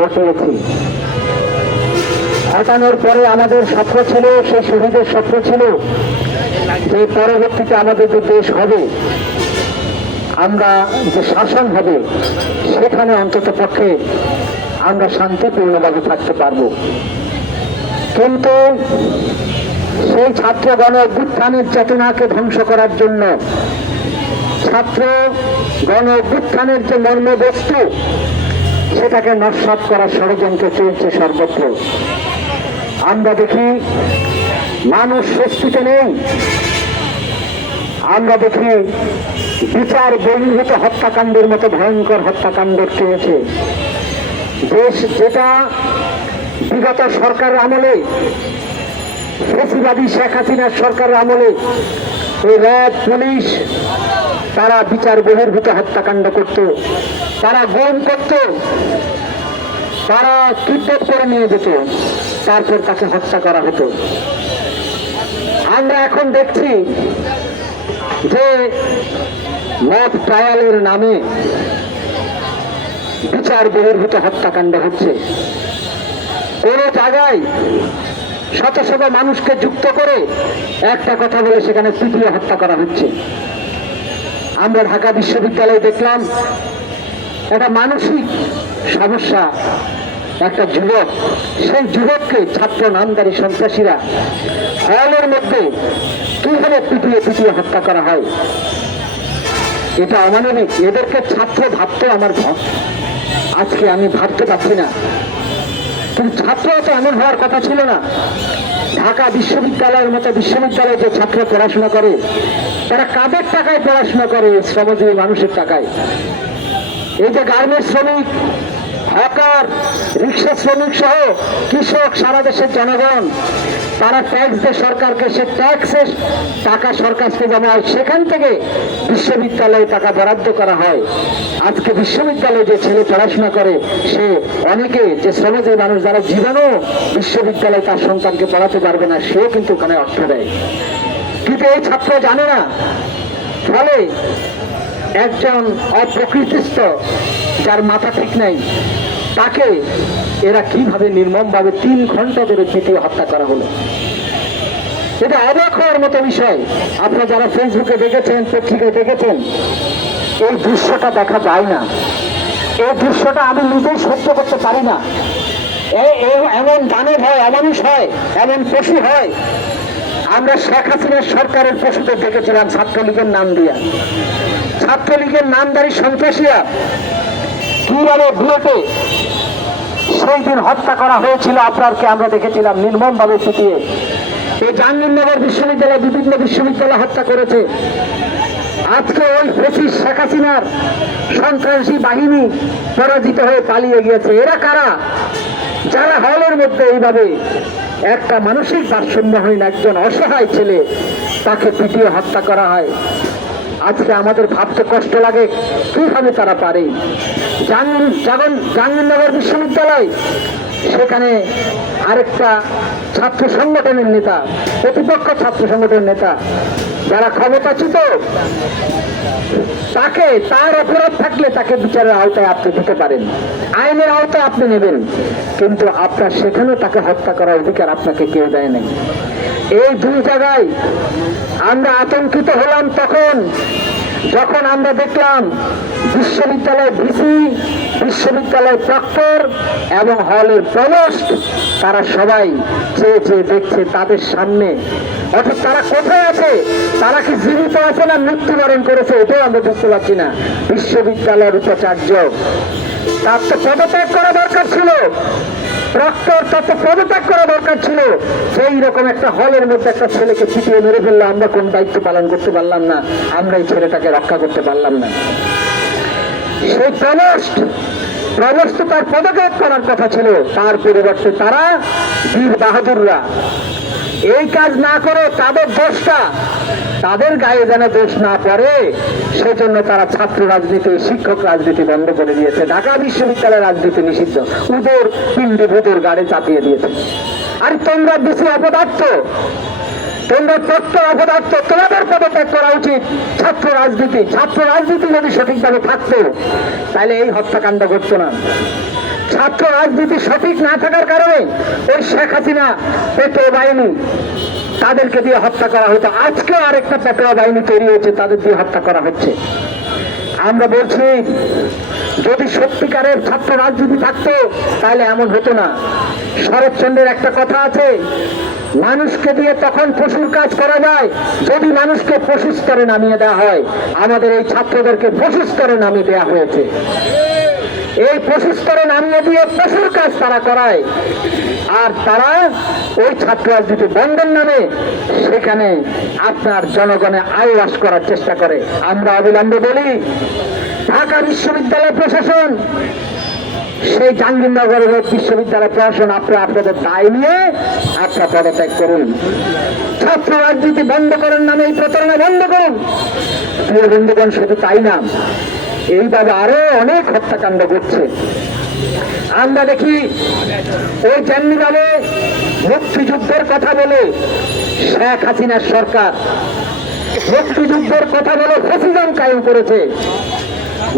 ঘটিয়েছি। ঘটানোর পরে আমাদের স্বপ্ন ছিল, সেই শহীদের স্বপ্ন ছিল যে পরবর্তীতে আমাদের যে দেশ হবে, আমরা যে শাসন হবে, সেখানে অন্তত পক্ষে আমরা শান্তিপূর্ণভাবে থাকতে পারব। কিন্তু সেই ছাত্র গণ অভ্যুত্থানের চেতনাকে ধ্বংস করার জন্য, ছাত্র গণ অভ্যুত্থানের যে মর্মবস্তু, সেটাকে নস্যাৎ করার ষড়যন্ত্র চলছে সর্বত্র। আমরা দেখি মানুষ স্বস্তিতে নেই, আমরা দেখি বিচার বহির্ভূত হত্যাকাণ্ডের মতো ভয়ঙ্কর হত্যাকাণ্ড চলছে। দেশ যেটা বিগত সরকারের আমলে, ফেসিবাদী শেখ হাসিনার সরকারের আমলে এই র্যাব, পুলিশ তারা বিচার বহির্ভূত হত্যাকাণ্ড করত, তারা গুম করত, তারা কিডন্যাপ করে নিয়ে যেত, তারপর তাকে হত্যা করা হতো। আমরা এখন দেখছি যে মব ট্রায়ালের নামে বিচার বহির্ভূত হত্যাকাণ্ড হচ্ছে। কোন জায়গায় শত শত মানুষকে যুক্ত করে একটা কথা বলে সেখানে পিটিয়ে হত্যা করা হচ্ছে। আমরা ঢাকা বিশ্ববিদ্যালয়ে দেখলাম একটা মানসিক সমস্যা, একটা যুবক, সেই যুবককে ছাত্র নামধারী সন্ত্রাসীরা হলের মধ্যে কিভাবে পিটিয়ে পিটিয়ে হত্যা করা হয়, এটা অমানবিক। এদেরকে ছাত্র ভাবতে আমার আজকে আমি ভাবতে পারছি না। কিন্তু ছাত্র তো এমন হওয়ার কথা ছিল না। ঢাকা বিশ্ববিদ্যালয়ের মতো বিশ্ববিদ্যালয়ে যে ছাত্র পড়াশোনা করে, তারা কাদের টাকায় পড়াশোনা করে? শ্রমজীবী মানুষের টাকায়। এই যে গার্মেন্টস শ্রমিক, হকার, রিক্সা শ্রমিক সহ কৃষক, সারা দেশের জনগণ, তারা ট্যাক্স দেয় সরকারকে, সে ট্যাক্সের টাকা সরকারকে জমা হয়, সেখান থেকে বিশ্ববিদ্যালয়ে টাকা বরাদ্দ করা হয়। আজকে বিশ্ববিদ্যালয়ে যে ছেলে পড়াশোনা করে, সে অনেকে যে শ্রমজীবী মানুষ যারা জীবনও বিশ্ববিদ্যালয়ে তার সন্তানকে পড়াতে পারবে না, সেও কিন্তু ওখানে অর্থ দেয়। কিন্তু এই ছাত্র জানে না। ফলে একজন অপ্রকৃতিস্থ, যার মাথা ঠিক নাই, তাকে এরা কিভাবে নির্মমভাবে 3 ঘন্টা ধরে পিটিয়ে হত্যা করা হলো। এটা অবাক হওয়ার মতো বিষয়। আপনারা যারা ফেসবুকে দেখেছেন, পত্রিকায় দেখেছেন, এই দৃশ্যটা দেখা যায় না। এই দৃশ্যটা আমি নিজেই সহ্য করতে পারি না। এমন দানব হয়, অমানুষ হয়, এমন পশু হয়। আমরা শেখ হাসিনার সরকারের পশুদের দেখেছিলাম ছাত্রলীগের নাম দিয়া, ছাত্রলীগের নামধারী সন্ত্রাসীরা কিভাবে বুয়েটে সেই দিন হত্যা করা হয়েছিল আপনারকে আমরা দেখেছিলাম নির্মমভাবে পিটিয়ে। এই জাহাঙ্গীরনগর বিশ্ববিদ্যালয়, বিভিন্ন বিশ্ববিদ্যালয় হত্যা করেছে। আজকে ওই ফেসিস্ট শেখ হাসিনার সন্ত্রাসী বাহিনী পরাজিত হয়ে পালিয়ে গিয়েছে। এরা কারা? যারা হলের মধ্যে এইভাবে একটা মানসিক ভারসাম্যহীন একজন অসহায় ছেলে, তাকে পিটিয়ে হত্যা করা হয়। আজকে আমাদের ভাবতে কষ্ট লাগে কিভাবে তারা পারে। জাহাঙ্গীরনগর বিশ্ববিদ্যালয়, সেখানে আরেকটা ছাত্র সংগঠনের নেতা, প্রতিপক্ষ ছাত্র সংগঠনের নেতা, যারা ক্ষমতাচ্যুত, তাকে তার অপরাধ থাকলে তাকে বিচারের আওতায় আপনি দিতে পারেন, আইনের আওতায় আপনি নেবেন, কিন্তু আপনার সেখানেও তাকে হত্যা করার অধিকার আপনাকে কেউ দেয় নাই। এই 2 জায়গায় আমরা আতঙ্কিত হলাম তখন, যখন আমরা দেখলাম বিশ্ববিদ্যালয় ভিসি, বিশ্ববিদ্যালয় প্রক্টর এবং হলের প্রভোস্ট, তারা সবাই চেয়ে চেয়ে দেখছে তাদের সামনে। অর্থাৎ তারা কোথায় আছে? তারা কি জীবিত আছে না মৃত্যুবরণ করেছে? এটাও আমরা বুঝতে পারছি না। বিশ্ববিদ্যালয়ের উপাচার্য, তার তো পদত্যাগ করা দরকার ছিল। প্রক্টর, তার তো পদত্যাগ করা দরকার ছিল। সেই রকম একটা হলের মধ্যে একটা ছেলেকে পিটিয়ে মেরে ফেললো, আমরা কোন দায়িত্ব পালন করতে পারলাম না, আমরা এই ছেলেটাকে রক্ষা করতে পারলাম না। সেই প্রভোস্ট তার পদত্যাগ করার কথা ছিল, তার পরিবর্তে তারা বীর বাহাদুররা এই কাজ না করে তাদের দোষটা, তাদের গায়ে যেন দোষ না পড়ে, সেজন্য তারা ছাত্র রাজনীতি, শিক্ষক রাজনীতি বন্ধ করে দিয়েছে। ঢাকা বিশ্ববিদ্যালয়ের রাজনীতি নিষিদ্ধ, উদর পিণ্ডি ভূতর গাড়ি চাপিয়ে দিয়েছে। আর তোমরা বেশি অপদার্থ, তোমরা প্রত্যেক অপদার্থ, তোমাদের পদত্যাগ করা উচিত। ছাত্র রাজনীতি যদি সঠিকভাবে থাকতো তাহলে এই হত্যাকাণ্ড ঘটতো না। ছাত্র রাজনীতি সঠিক না থাকার কারণে ওই শেখ হাসিনা পেটোয়া বাহিনী তাদেরকে দিয়ে হত্যা করা হতো। আজকেও আরেকটা পেটোয়া বাহিনী তৈরি হয়েছে, তাদের দিয়ে হত্যা করা হচ্ছে। আমরা বলছি যদি সত্যিকারের ছাত্র রাজনীতি থাকতো তাহলে এমন হতো না। শরৎচন্দ্রের একটা কথা আছে, মানুষকে দিয়ে তখন পশুর কাজ করা যায় যদি মানুষকে পশু স্তরে নামিয়ে দেওয়া হয়। আমাদের এই ছাত্রদেরকে পশু স্তরে নামিয়ে দেওয়া হয়েছে। এই পশু স্তরে নামিয়ে দিয়ে পশুর কাজ তারা করায়, আর তারা ওই ছাত্র রাজনীতি বন্ধের নামে সেখানে আপনার জনগণে আইওয়াস করার চেষ্টা করে। আমরা অবিলম্বে বলি ঢাকা বিশ্ববিদ্যালয় প্রশাসন, সেই জাহাঙ্গীরনগরের বিশ্ববিদ্যালয় প্রশাসন, আপনাদের দায় নিয়ে আপনারা পদত্যাগ করুন। ছাত্র রাজনীতি বন্ধ করার নামে এই প্রতারণা বন্ধ করুন। প্রিয় বন্ধুগণ, শুধু তাই না, এইভাবে আরো অনেক হত্যাকাণ্ড ঘটছে। আমরা দেখি ওই যেমনিভাবে মুক্তিযুদ্ধের কথা বলে শেখ হাসিনার সরকার মুক্তিযুদ্ধের কথা বলে ফ্যাসিজম কায়েম করেছে,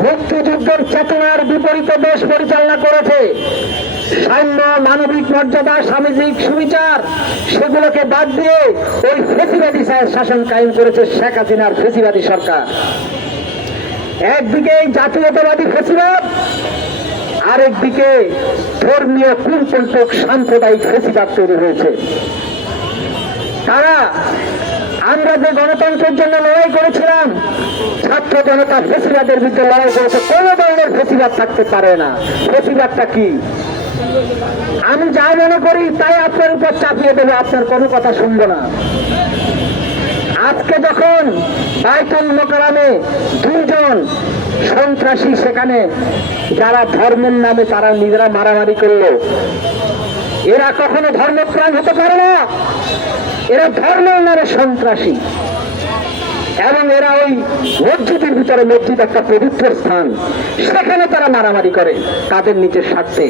মুক্তিযুদ্ধের চেতনার বিপরীতে দেশ পরিচালনা করেছে। সাম্য, মানবিক মর্যাদা, সামাজিক সুবিচার সেগুলোকে বাদ দিয়ে ওই ফ্যাসিবাদী শাসন কায়েম করেছে শেখ হাসিনার ফ্যাসিবাদী সরকার। একদিকে জাতীয়তাবাদী ফ্যাসিবাদ, আরেকদিকে ধর্মীয় কুলপন্থক সাম্প্রদায়িক ফ্যাসিবাদ তৈরি হয়েছে। তারা আমরা যে গণতন্ত্রের জন্য লড়াই করেছিলাম, ছাত্র জনতা ফ্যাসিবাদের বিরুদ্ধে লড়াই করেছে। কোন ধরনের ফ্যাসিবাদ থাকতে পারে না। ফ্যাসিবাদটা কি? আমি যা মনে করি তাই আপনার উপর চাপিয়ে দেবো, আপনার কোনো কথা শুনবো না। আজকে যখন বাইতুল মোকাররমে দুইজন সন্ত্রাসী সেখানে যারা ধর্মের নামে তারা নিজেরা মারামারি করলো, এরা কখনো ধর্মপ্রাণ হতে পারে না। এরা ধর্মের নামে সন্ত্রাসী, এবং এরা ওই মসজিদের ভিতরে, মসজিদ একটা পবিত্র স্থান, সেখানে তারা মারামারি করে তাদের নিজের স্বার্থে।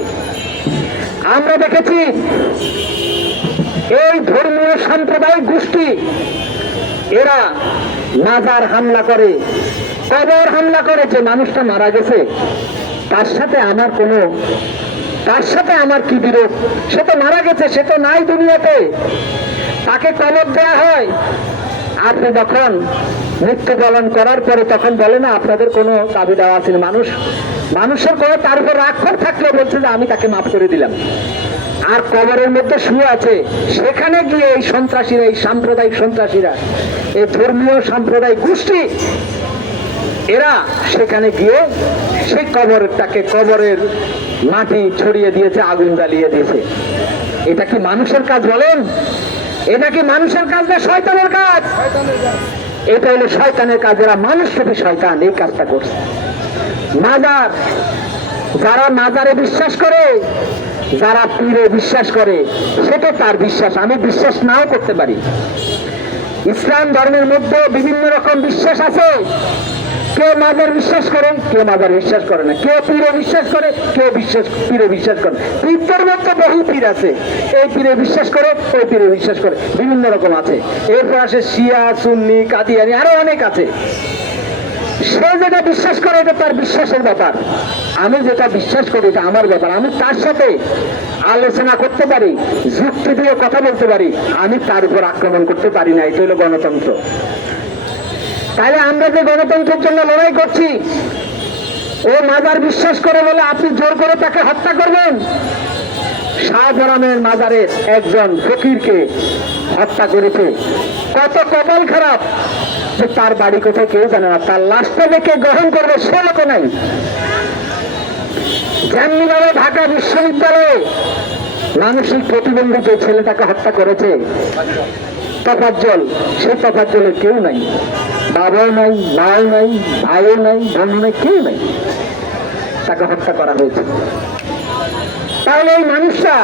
আমরা দেখেছি এই ধর্মীয় সাম্প্রদায়িক গোষ্ঠী এরা মাজার হামলা করে, কবর হামলা করে। যে মানুষটা মারা গেছে তার সাথে আমার কি বিরোধ? সে তো মারা গেছে, সে তো নাই দুনিয়াতে, তাকে কবর দেয়া হয়। আপনি যখন মৃত্যুবরণ করার পরে তখন বলে না আপনাদের কোনো দাবি দেওয়া আছে? মানুষের কোনো তার উপর রাগ থাকলে বলছে যে আমি তাকে মাফ করে দিলাম। আর কবরের মধ্যে শুয়ে আছে, সেখানে গিয়ে এই সন্ত্রাসীরা, এই সাম্প্রদায়িক সন্ত্রাসীরা, এই ধর্মীয় সাম্প্রদায়িক গোষ্ঠী এরা সেখানে গিয়ে সেই কবরের মাটি ছড়িয়ে দিয়েছে, আগুন জ্বালিয়ে দিয়েছে। এটা কি মানুষের কাজ বলেন? এটা কি মানুষের কাজ না শয়তানের কাজ? এটা হলো শয়তানের কাজ। এরা মানুষরূপী শয়তান এই কাজটা করছে। মাজার, যারা মাজারে বিশ্বাস করে, যারা পীরে বিশ্বাস করে, সেটা তার বিশ্বাস, আমি বিশ্বাস নাও করতে পারি। ইসলাম ধর্মের মধ্যে বিভিন্ন রকম বিশ্বাস আছে। কেউ মাজার বিশ্বাস করে, কেউ মাজার বিশ্বাস করে না। কেউ পীরে বিশ্বাস করে, কেউ পীরে বিশ্বাস করে। পীরদের মধ্যে বহু পীর আছে, এই পীরে বিশ্বাস করে, ওই পীরে বিশ্বাস করে, বিভিন্ন রকম আছে। এরপর আসে শিয়া, সুন্নি, কাদিয়ানি, আরো অনেক আছে। সে যেটা বিশ্বাস করে এটা তার বিশ্বাসের ব্যাপার, আমি যেটা বিশ্বাস করি এটা আমার ব্যাপার। আমি তার সাথে আলোচনা করতে পারি, যুক্তি দিয়ে কথা বলতে পারি, আমি তার উপর আক্রমণ করতে পারি না। এটা হলো গণতন্ত্র। তাহলে আমরা যে গণতন্ত্রের জন্য লড়াই করছি, ও মাজার বিশ্বাস করে বলে আপনি জোর করে তাকে হত্যা করবেন? শাহজালালের মাজারের একজন ফকিরকে হত্যা করেছে। কত কপাল খারাপ যে তার বাড়ি কোথায় কেউ জানে না, তার লাশটা দেখে গ্রহণ করবে সে লোক নাই। যেমনিভাবে ঢাকা বিশ্ববিদ্যালয়ে মানসিক প্রতিবন্ধী যে ছেলেটাকে হত্যা করেছে তোফাজ্জল, সেই তোফাজ্জলের কেউ নাই, বাবাও নাই, মাও নাই, ভাইও নাই, বন্ধু নাই, কেউ নাই, তাকে হত্যা করা হয়েছে। তাহলে এই মানুষরা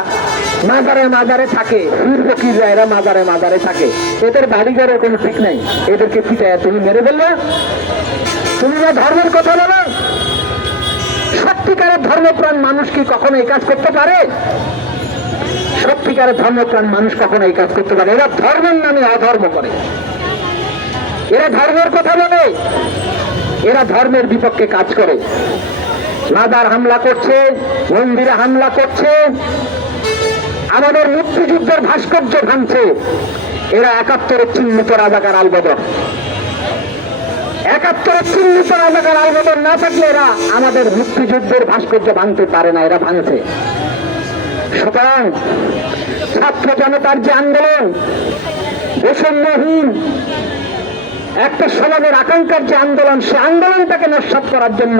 মাজারে থাকে, পীর ফকিররা এরা মাজারে থাকে, এদের বাড়িঘরের কোনো ঠিক নাই। এদেরকে পিটায় তুমি মেরে ফেললে? তুমি না ধর্মের কথা বলো? সত্যিকারের ধর্মপ্রাণ মানুষ কি কখনো এই কাজ করতে পারে? সত্যিকারের ধর্মপ্রাণ মানুষ কখনো এই কাজ করতে পারে? এরা ধর্মের নামে অধর্ম করে, এরা ধর্মের কথা বলে, এরা ধর্মের বিপক্ষে কাজ করে। মাজার হামলা করছে, মন্দিরে হামলা করছে, আমাদের মুক্তিযুদ্ধের ভাস্কর্য ভাঙছে। এরা 71-এর চিহ্নিত রাজাকার আলবদর। 71-এর চিহ্নিত রাজাকার আলবদর না থাকলে এরা আমাদের মুক্তিযুদ্ধের ভাস্কর্য ভাঙতে পারে না, এরা ভাঙছে। সুতরাং ছাত্র জনতার যে আন্দোলন, বৈষম্যহীন একটা সমাজের আকাঙ্ক্ষার যে আন্দোলন, সে আন্দোলনটাকে নস্যাৎ করার জন্য,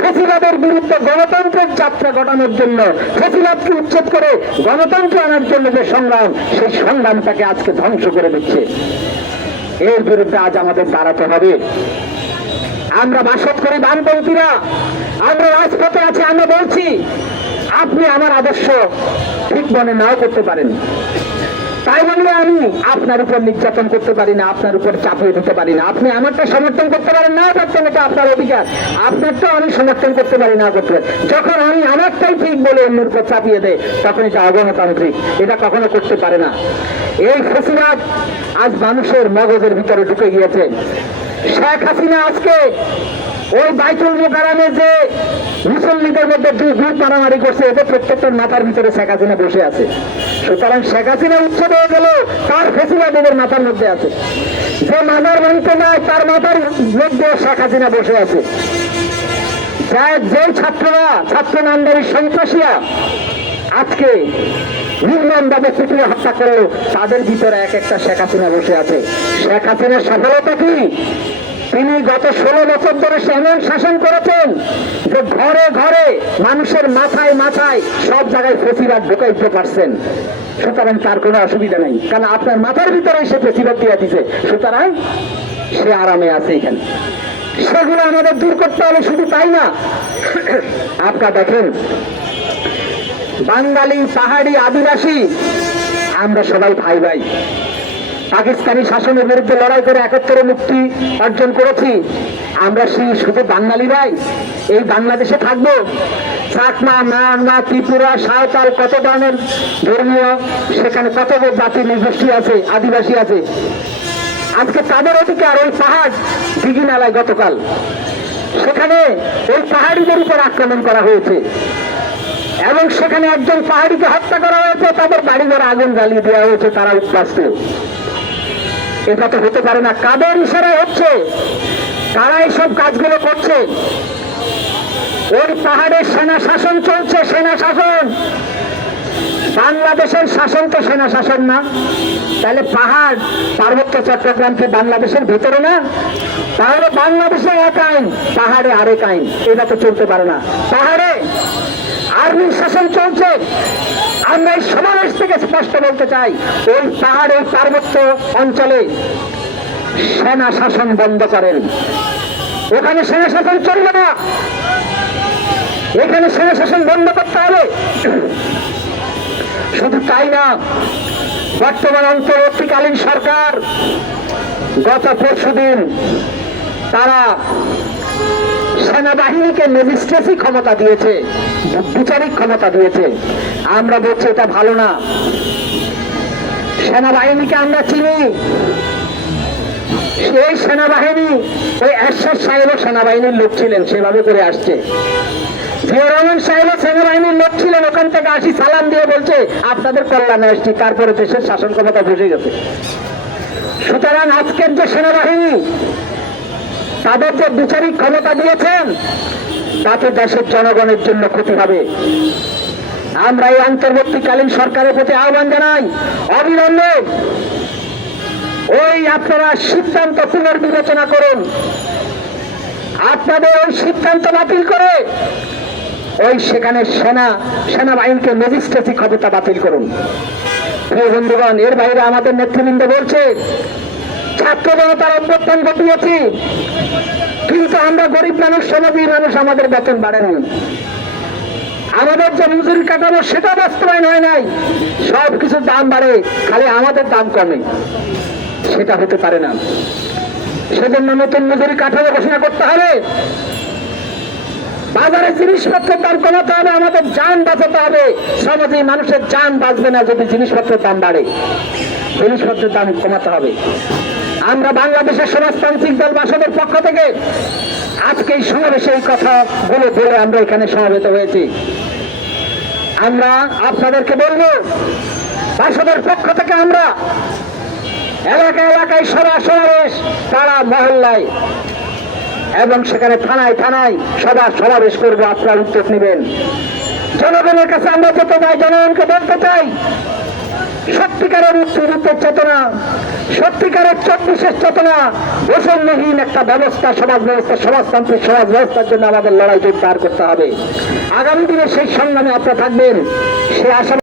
ফ্যাসিবাদের বিরুদ্ধে গণতন্ত্রের যাত্রা ঘটানোর জন্য, ফ্যাসিবাদকে উচ্ছেদ করে গণতন্ত্র আনার জন্য যে সংগ্রাম, সেই সংগ্রামটাকে আজকে ধ্বংস করে দিচ্ছে। এর বিরুদ্ধে আজ আমাদের দাঁড়াতে হবে। আমরা বাসত করি বামপন্থীরা, আমরা রাজপথে আছি। আমরা বলছি, আপনি আমার আদর্শ ঠিক মনে নাও করতে পারেন, তাই বলে আমি আপনার উপর নির্যাতন করতে পারি না, আপনার উপর চাপিয়ে দিতে পারি না। আপনি আমারটা সমর্থন করতে পারেন না করতেন, এটা আপনার অধিকার। আপনারটা আমি সমর্থন করতে পারি না করতে। যখন আমি আমারটাই ঠিক বলে অন্যের উপর চাপিয়ে দেয়, তখন এটা অগণতান্ত্রিক, এটা কখনো করতে পারে না। এই ফ্যাসিবাদ আজ মানুষের মগজের ভিতরে ঢুকে গিয়েছে। শেখ হাসিনা আজকে ওই বাইতুল মোকাররমে যে মুসল্লিদের মধ্যে দুই মারামারি করছে, এতে প্রত্যেকটার মাথার ভিতরে শেখ হাসিনা বসে আছে। সুতরাং শেখ হাসিনা উচ্ছেদ হয়ে গেল, তার ফ্যাসিবাদ এদের মাথার মধ্যে আছে। যে মাজার ভাঙতে নাই, তার মাথার মধ্যে শেখ হাসিনা বসে আছে। যে ছাত্ররা, ছাত্র নামদারি সন্ত্রাসীরা আজকে নির্মমভাবে পিটিয়ে হত্যা করে, তাদের ভিতরে এক একটা শেখ হাসিনা বসে আছে। শেখ হাসিনার সফলতা কি? তিনি গত 16 বছর ধরে এমন শাসন করেছেন যে ঘরে ঘরে মানুষের মাথায় মাথায় সব জায়গায় ফ্যাসিবাদ ঢুকাইতে পারছেন। সুতরাং তার কোনো অসুবিধা নেই, কারণ আপনার মাথার ভিতরে সে ফ্যাসিবাদ দিয়ে দিছে। সুতরাং সে আরামে আছে এখানে। সেগুলো আমাদের দূর করতে হবে। শুধু তাই না, আপনারা দেখেন, বাঙালি, পাহাড়ি, আদিবাসী আমরা সবাই ভাই ভাই। পাকিস্তানি শাসনের বিরুদ্ধে লড়াই করে 71-এ মুক্তি অর্জন করেছি। আমরা শুধু বাঙালিরাই এই বাংলাদেশে থাকবো। চাকমা, মারমা, ত্রিপুরা, সাঁওতাল, কত ধরনের ধর্মীয়, সেখানে কত জাতি নির্গোষ্ঠী আছে, আদিবাসী আছে। আজকে তাদের অধিকার, ওই পাহাড় দিঘিনালায় গতকাল সেখানে ওই পাহাড়িদের উপর আক্রমণ করা হয়েছে এবং সেখানে একজন পাহাড়িকে হত্যা করা হয়েছে, তাদের বাড়ি ঘরে আগুন জ্বালিয়ে দেওয়া হয়েছে, তারা উদ্বাস্ত। এটা তো হতে পারে না। কাদের ইশারায় হচ্ছে? কারা এইসব কাজগুলো করছে? ওই পাহাড়ের সেনা শাসন চলছে, সেনা শাসন। বাংলাদেশের শাসন তো সেনা শাসন না। তাহলে পাহাড়, পার্বত্য চট্টগ্রাম কি বাংলাদেশের ভিতরে না? তাহলে বাংলাদেশে এক আইন, পাহাড়ে আরেক আইন। এটা তো চলতে পারে না। পাহাড়ে আর্মির শাসন চলছে। আমরা এই সমাবেশ থেকে স্পষ্ট বলতে চাই, ওই পাহাড়ের পার্বত্য অঞ্চলে সেনা শাসন বন্ধ করেন। ওখানে সেনা শাসন চলবে না, এখানে সেনা শাসন বন্ধ করতে হবে। শুধু তাই না, বর্তমান অন্তর্বর্তীকালীন সরকার গত পরশুদিন তারা সেনাবাহিনীকে ম্যাজিস্ট্রেসি ক্ষমতা দিয়েছে, বিচারিক ক্ষমতা দিয়েছে। আমরা বলছি এটা ভালো না। সেনাবাহিনীকে আমরা চিনি, সেই সেনাবাহিনী ওই এরশাদ সাহেব সেনাবাহিনীর লোক ছিলেন, সেভাবে করে আসছে। জিয়াউর রহমান সাহেব সেনাবাহিনীর লোক ছিলেন, ওখান থেকে আসি সালাম দিয়ে বলছে আপনাদের কল্যাণে আসছি, তারপরে দেশের শাসন ক্ষমতা বসে গেছে। সুতরাং আজকের যে সেনাবাহিনী তাদের যে বিচারিক ক্ষমতা দিয়েছেন, তাতে দেশের জনগণের জন্য ক্ষতি হবে। আমরা এই অন্তর্বর্তীকালীন সরকারের প্রতি আহ্বান জানাই, অবিলম্বে ওই আপনারা সিদ্ধান্ত পুনর্বিবেচনা করুন। আপনাদের ওই সিদ্ধান্ত বাতিল করে ওই সেখানে সেনাবাহিনীকে ম্যাজিস্ট্রেসি ক্ষমতা বাতিল করুন। প্রিয় বন্ধুগণ, এর বাইরে আমাদের নেতৃবৃন্দ বলছে ছাত্র জনতার অভ্যুত্থান ঘটিয়েছি, কিন্তু আমরা গরিব মানুষ, শ্রমজীবী মানুষ, আমাদের বেতন বাড়েনি। আমাদের যে মজুরি কাঠামো সেটা বাস্তবায়ন হয় নাই। সব কিছুর দাম বাড়ে, খালি আমাদের দাম কমে। সেটা হতে পারে না। সেজন্য নতুন মজুরি কাঠামো ঘোষণা করতে হবে। বাজারে জিনিসপত্রের দাম কমাতে হবে, আমাদের যান বাঁচাতে হবে। শ্রমজীবী মানুষের যান বাঁচবে না যদি জিনিসপত্রের দাম বাড়ে। জিনিসপত্রের দাম কমাতে হবে। আমরা বাংলাদেশের সমাজতান্ত্রিক দল বাসদের পক্ষ থেকে আজকে এই সমাবেশে এই কথাগুলো বলে আমরা এখানে সমবেত হয়েছি। আমরা আপনাদেরকে বলবো, বাসদের পক্ষ থেকে আমরা এলাকায় এলাকায় সমাবেশ, পাড়া মহল্লায় এবং সেখানে থানায় থানায় সমাবেশ করবো। আপনারা উদ্যোগ নেবেন। জনগণের কাছে আমরা যেতে চাই, জনগণকে বলতে চাই, সত্যিকারের মুক্তিযুদ্ধের চেতনা, সত্যিকারের 24-এর চেতনা, বৈষম্যহীন একটা ব্যবস্থা, সমাজতান্ত্রিক সমাজ ব্যবস্থার জন্য আমাদের লড়াই জোরদার করতে হবে। আগামী দিনে সেই সংগ্রামে আপনারা থাকবেন, সে আশা